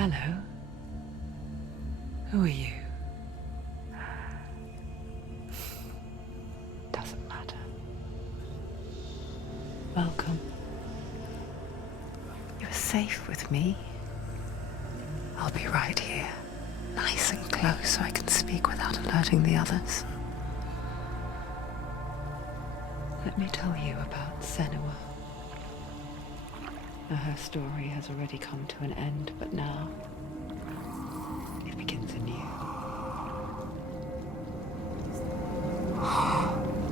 Hello. Who are you? Doesn't matter. Welcome. You're safe with me. I'll be right here, nice and close so I can speak without alerting the others. Let me tell you about Senua. Her story has already come to an end, but now it begins anew.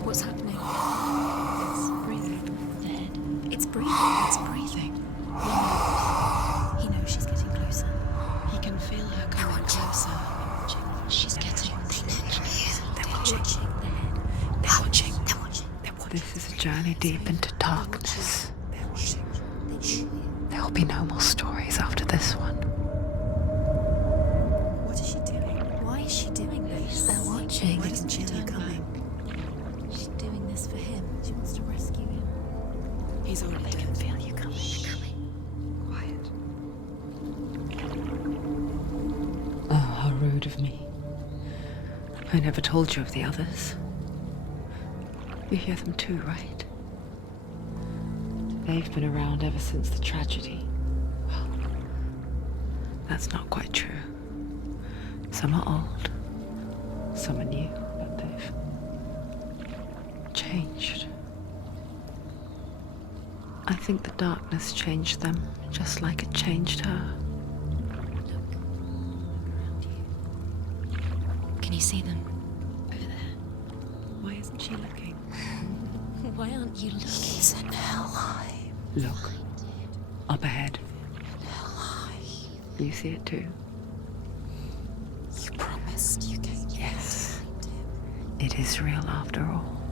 What's happening? It's breathing. Dead. It's breathing. It's breathing. He knows she's getting closer. He can feel her coming closer. She's getting closer. They're watching. They're watching. They're watching. They're watching. This is a journey deep into darkness. There will be no more stories after this one. What is she doing? Why is she doing this? They're watching. Why doesn't she turn coming? She's doing this for him. She wants to rescue him. He's already dead. I can feel you coming. Quiet. Oh, how rude of me. I never told you of the others. You hear them too, right? They've been around ever since the tragedy. Well, that's not quite true. Some are old, some are new, but they've changed. I think the darkness changed them, just like it changed her. Can you see them? Over there. Why isn't she looking? Why aren't you looking? He's in Helheim. Look, up ahead. Helheim. You see it too? You promised you came Yes. to find him. It is real after all.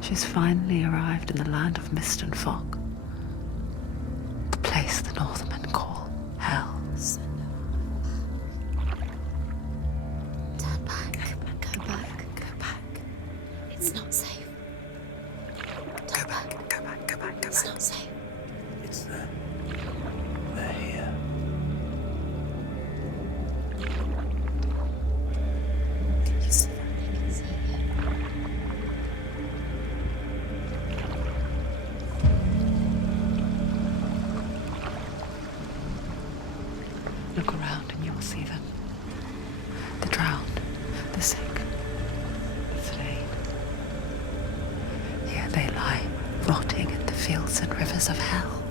She's finally arrived in the land of mist and fog. The place the Northmen call Hell. Turn back. Go back. Go back. It's not safe. Turn back. Go back, go back, go It's back. not safe. It's them. They're here. Can you see them? They can see you. Look around and you will see them. The drowned, the sick, the slain. Here they lie, rotting in the fields and rivers of hell.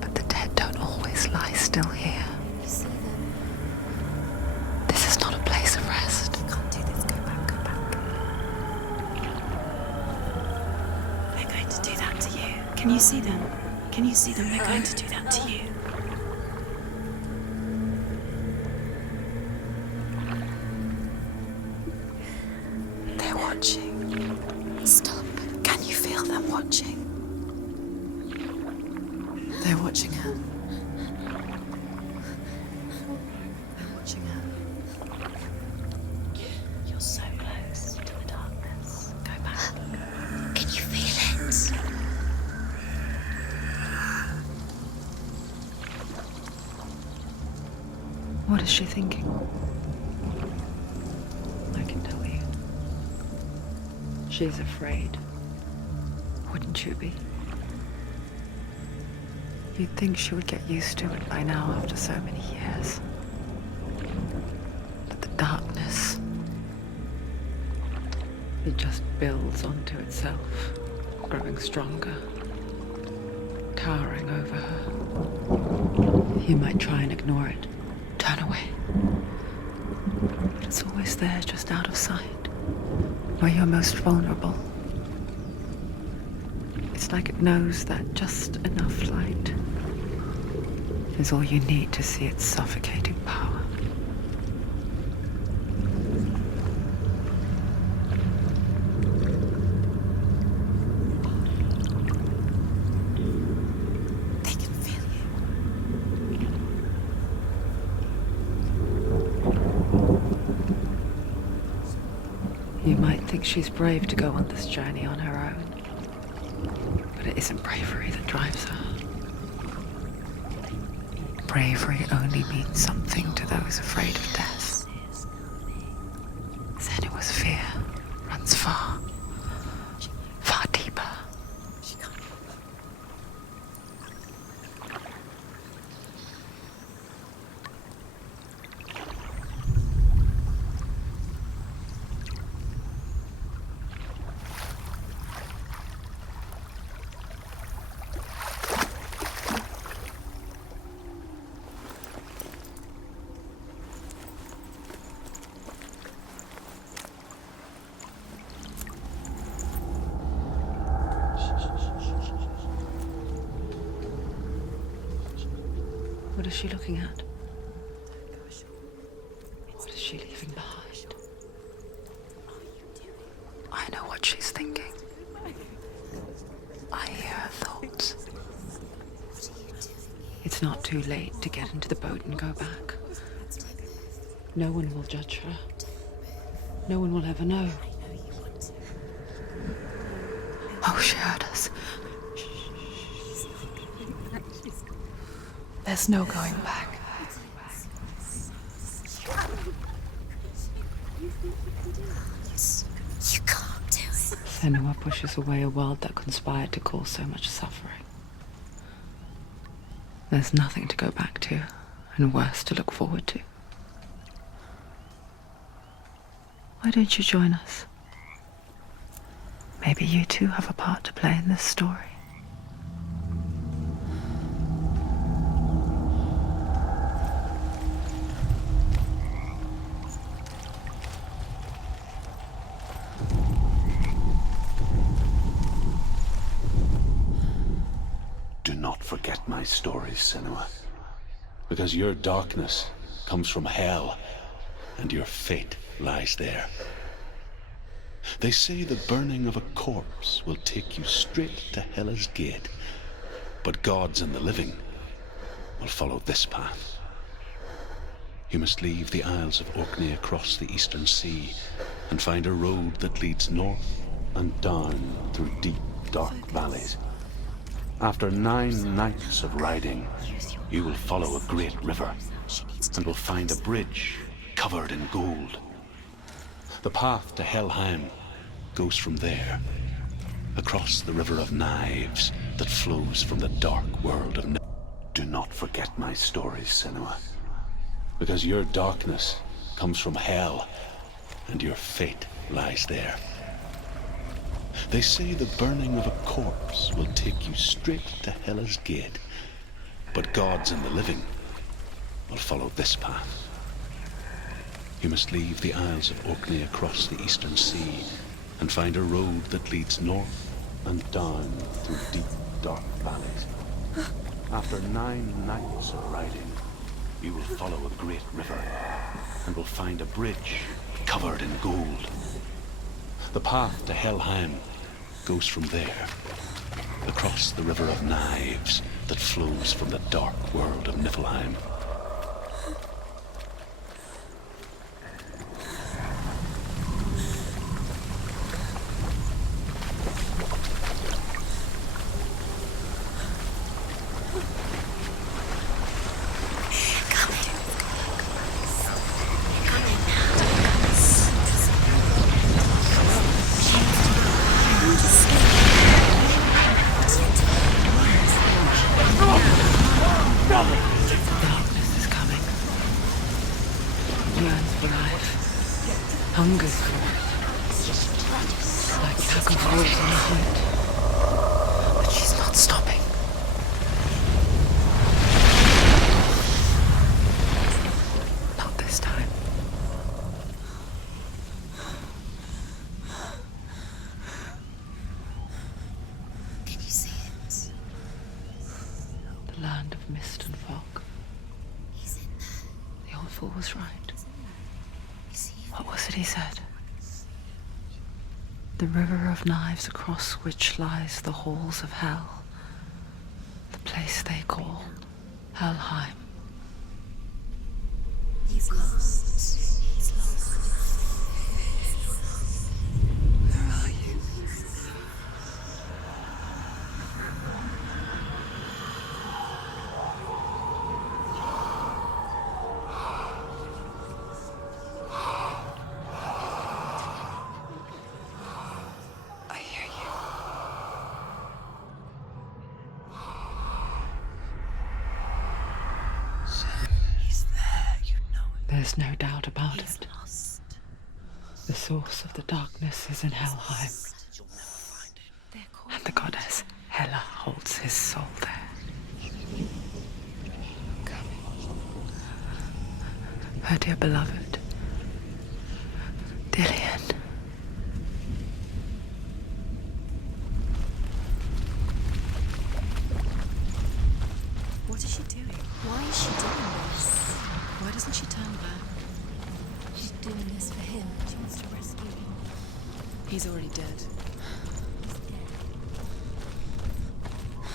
But the dead don't always lie still here. You see them. This is not a place of rest. You can't do this. Go back. Go back. They're going to do that to you. Can you see them? Can you see them? They're going to do that to you. They're watching. Stop. Can you feel them watching? They're watching her. They're watching her. You're so close to the darkness. Go back. Can you feel it? What is she thinking? I can tell you. She's afraid. Wouldn't you be? You'd think she would get used to it by now after so many years. But the darkness, it just builds onto itself, growing stronger, towering over her. You might try and ignore it, turn away. But it's always there, just out of sight, where you're most vulnerable. It's like it knows that just enough light is all you need to see its suffocating power. They can feel you. You might think she's brave to go on this journey on her own, but it isn't bravery that drives her. bravery only means something to those afraid of death, then it was fear runs far, far deeper. What is she looking at? What is she leaving behind? I know what she's thinking. I hear her thoughts. It's not too late to get into the boat and go back. No one will judge her. No one will ever know. Oh, she heard us. There's no going back. You can't do it. Senua pushes away a world that conspired to cause so much suffering. There's nothing to go back to, and worse to look forward to. Why don't you join us? Maybe you too have a part to play in this story. Do not forget my stories, Senua. Because your darkness comes from hell, and your fate lies there. They say the burning of a corpse will take you straight to Hela's gate, but gods and the living will follow this path. You must leave the Isles of Orkney across the eastern sea and find a road that leads north and down through deep, dark valleys. After 9 nights of riding, you will follow a great river and will find a bridge covered in gold. The path to Helheim goes from there, across the river of knives that flows from the dark world of... Do not forget my stories, Senua. Because your darkness comes from hell, and your fate lies there. They say the burning of a corpse will take you straight to Hela's gate, but gods and the living will follow this path. You must leave the Isles of Orkney across the eastern sea and find a road that leads north and down through deep, dark valleys. After 9 nights of riding, you will follow a great river and will find a bridge covered in gold. The path to Helheim goes from there, across the river of knives that flows from the dark world of Niflheim. Darkness is coming. Yearns for life. Hungers for it. Like tug of wolves on a hunt. But she's not stopping. Not this time. Can you see it? The land of mist and fog. He's in there. The old fool was right. You see him? What was it he said? The river of knives across which lies the halls of hell. The place they call Helheim. He's lost. He's lost. Where are you? There's no doubt about He's it. lost. The source of the darkness is in Helheim, They're called and the goddess Hela holds his soul there. Her dear beloved, Dillian. What is she doing? Why is she doing this? Why doesn't she turn back? She's doing this for him. She wants to rescue him. He's already dead. He's dead.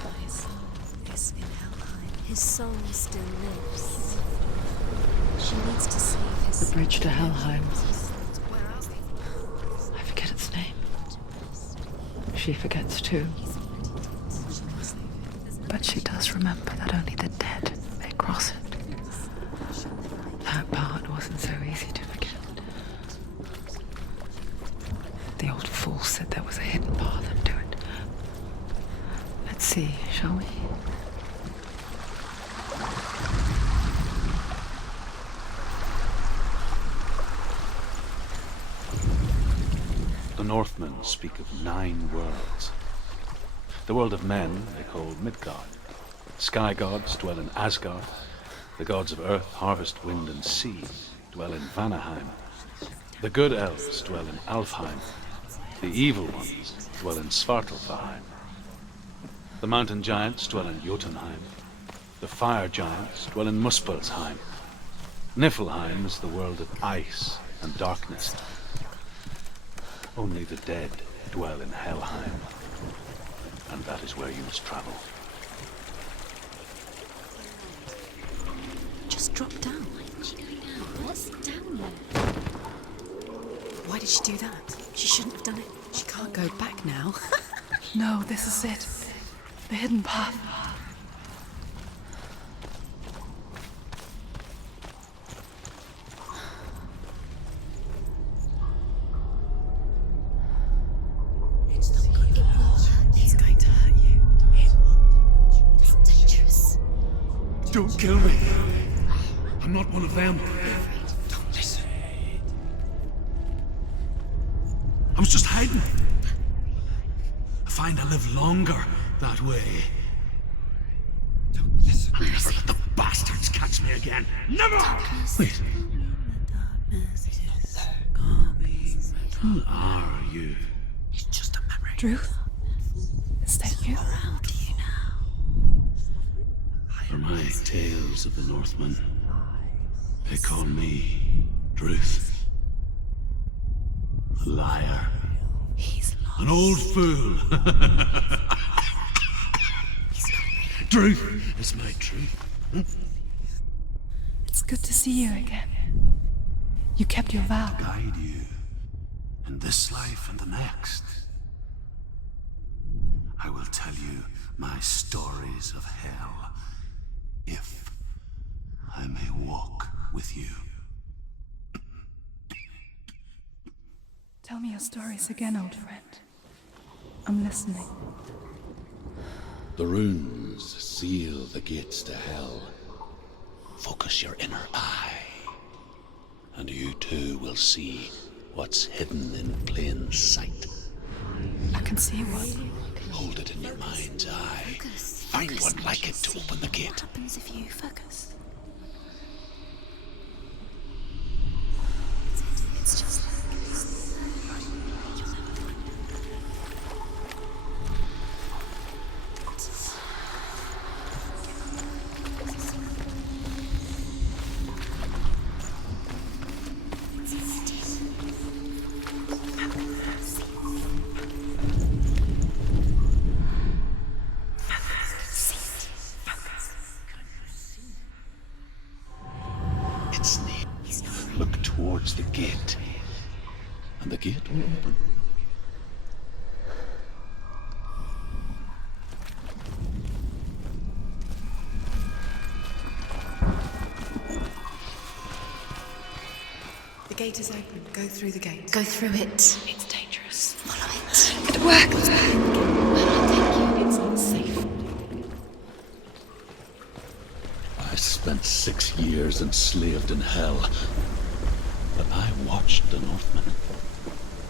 But his soul is in Helheim. His soul still lives. She needs to save his The bridge to Helheim. Where are we? I forget its name. She forgets too. But she does remember that only the dead may cross it. That part wasn't so easy to forget. The old fool said there was a hidden path into it. Let's see, shall we? The Northmen speak of 9 worlds. The world of men they call Midgard. Sky gods dwell in Asgard. The gods of earth, harvest, wind, and sea dwell in Vanaheim. The good elves dwell in Alfheim. The evil ones dwell in Svartalfheim. The mountain giants dwell in Jotunheim. The fire giants dwell in Muspelheim. Niflheim is the world of ice and darkness. Only the dead dwell in Helheim. And that is where you must travel. Just drop down. Where's she going down? What's down there? Why did she do that? She shouldn't have done it. She can't go back now. No, this is it. The hidden path. It's not good. It will hurt. He's going to hurt you. It's dangerous. Don't kill me. I'm not one of them. Don't listen. I was just hiding. I find I live longer that way. Don't listen. I'll never let the bastards catch me again. Never! Wait. Who are you? It's just a memory. Druth? Is that you? Around you now. For my tales of the Northmen, they call me Druth. A liar. He's lost. An old fool. Truth is my truth. It's good to see you again. You kept your vow. Guide you in this life and the next. I will tell you my stories of hell, if I may walk with you. Tell me your stories again, old friend. I'm listening. The runes seal the gates to hell. Focus your inner eye, and you too will see what's hidden in plain sight. I can see what. Hold it in your mind's eye. Find one like it to open the gate. What happens if you focus? It's just like this. You'll never find It's neat. Look towards the gate, and the gate will open. The gate is open. Go through the gate. Go through it. It's dangerous. Follow it. It worked! Thank you. It's not safe. I spent 6 years enslaved in hell. watched the Northmen,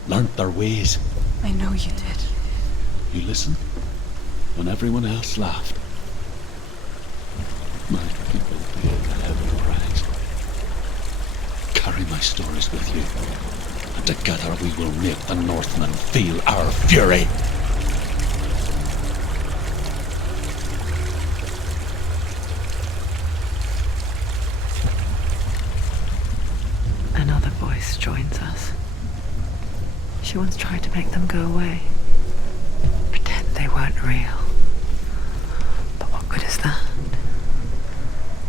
learnt their ways. I know you did. You listened when everyone else laughed. My people paid a heavy price. Carry my stories with you, and together we will make the Northmen feel our fury. Another voice joins us. She once tried to make them go away. Pretend they weren't real. But what good is that?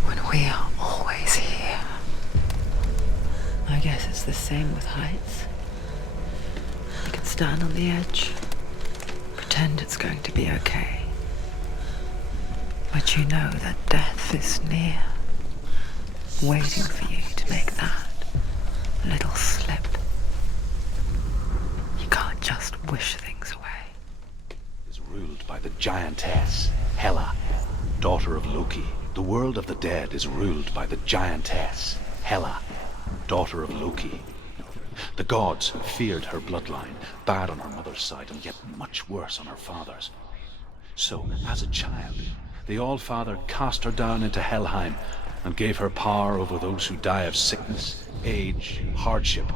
When we are always here. I guess it's the same with heights. You can stand on the edge, pretend it's going to be okay. But you know that death is near, waiting for you to make that little slip. You can't just wish things away. Is ruled by the giantess, Hela, daughter of Loki. The world of the dead is ruled by the giantess, Hela, daughter of Loki. The gods feared her bloodline, bad on her mother's side and yet much worse on her father's. So, as a child, the All-Father cast her down into Helheim and gave her power over those who die of sickness, age, hardship,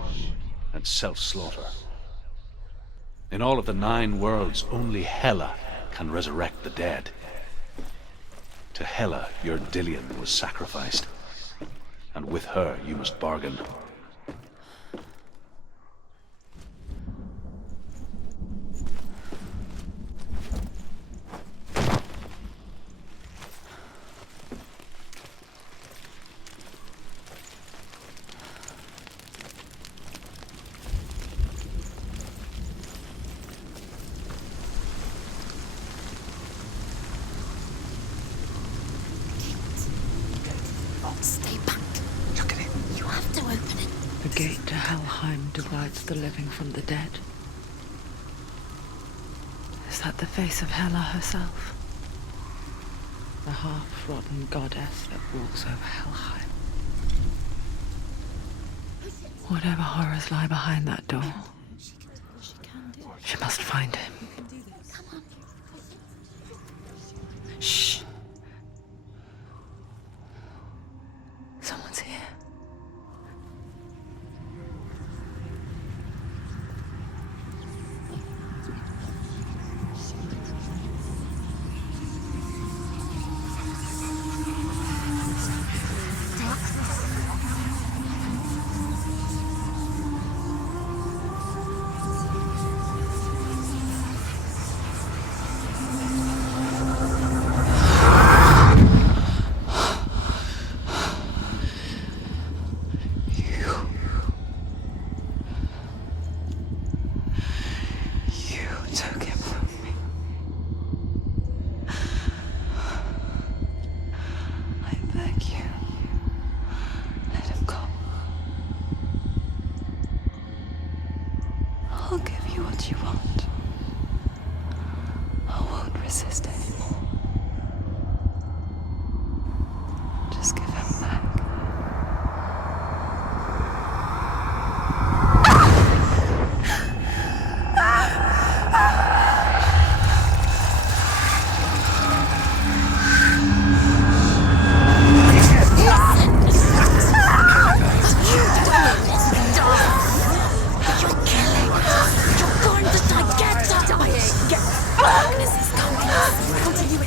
and self-slaughter. In all of the 9 worlds, only Hela can resurrect the dead. To Hela, your Dillion was sacrificed, and with her you must bargain. Stay back. Look at it. You have to open it. The gate to Helheim divides the living from the dead. Is that the face of Hela herself? The half-rotten goddess that walks over Helheim. Whatever horrors lie behind that door, she must find him. Shh. Someone's here. Took him from me. I beg you, let him go. I'll give you what you want. I won't resist anymore. Just give him back. Continue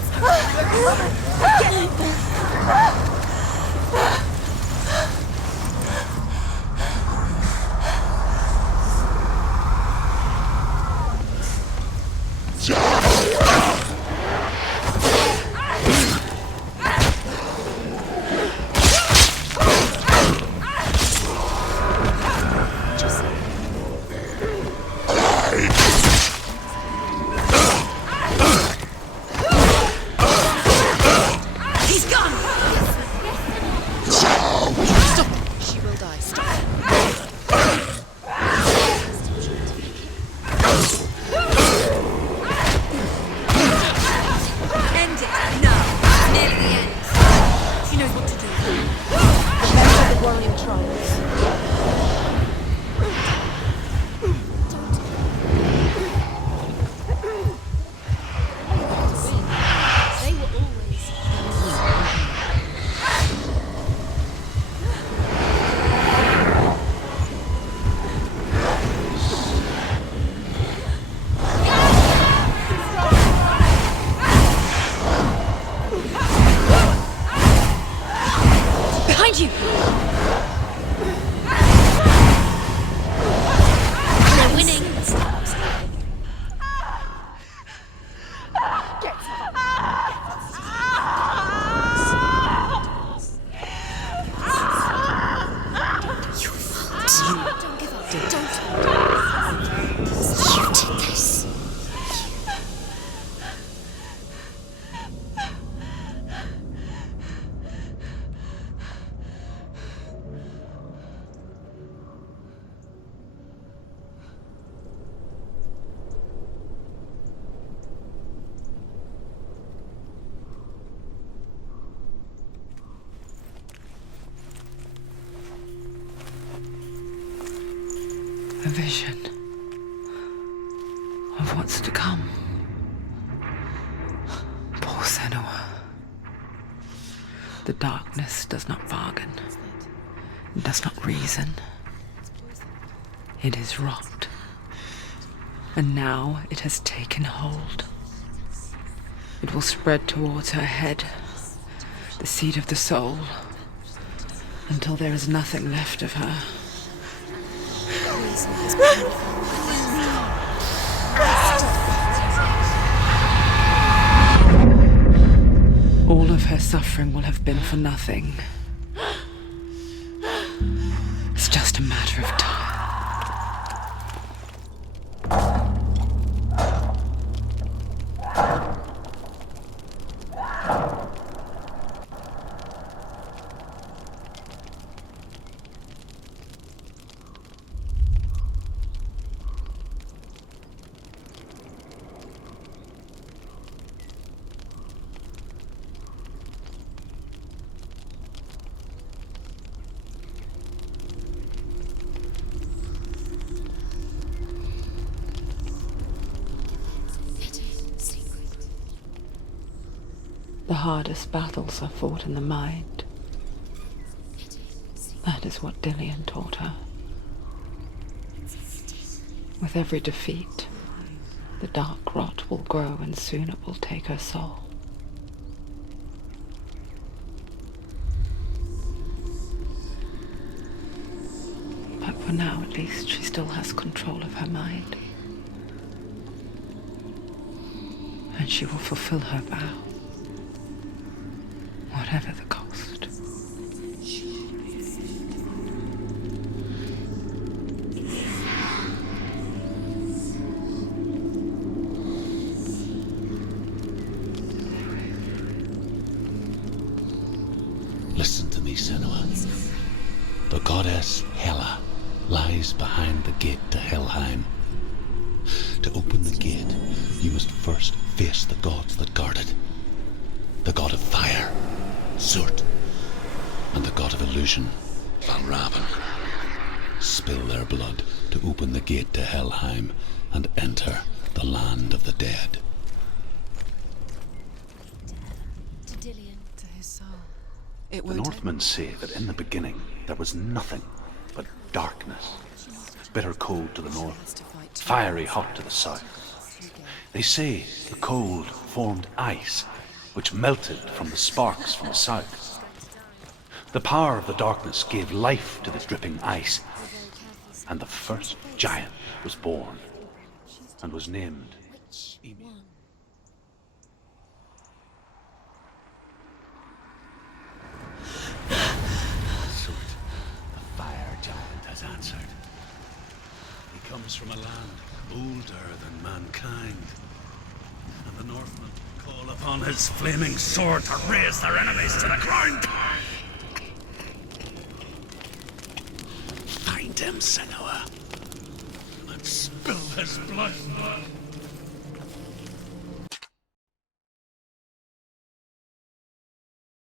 vision of what's to come. Poor Senua. The darkness does not bargain. It does not reason. It is rot. And now it has taken hold. It will spread towards her head, the seat of the soul, until there is nothing left of her. All of her suffering will have been for nothing. It's just a matter of time. The hardest battles are fought in the mind. That is what Dillian taught her. With every defeat, the dark rot will grow and soon it will take her soul. But for now, at least, she still has control of her mind. And she will fulfill her vow. Whatever the cost. Listen to me, Senua. The goddess Hela lies behind the gate to Helheim. To open the gate, you must first face the gods that guard it. The god of fire, Surt, and the god of illusion, Valravan. Spill their blood to open the gate to Helheim and enter the land of the dead. To Dillian. To his soul. The Northmen say that in the beginning there was nothing but darkness. Bitter cold to the north, fiery hot to the south. They say the cold formed ice, which melted from the sparks from the south. The power of the darkness gave life to the dripping ice, and the first giant was born, and was named Ymir. Surt, the fire giant, has answered. He comes from a land older than mankind, and the Northmen call upon his flaming sword to raze their enemies to the ground. Find him, Senua, and spill his blood.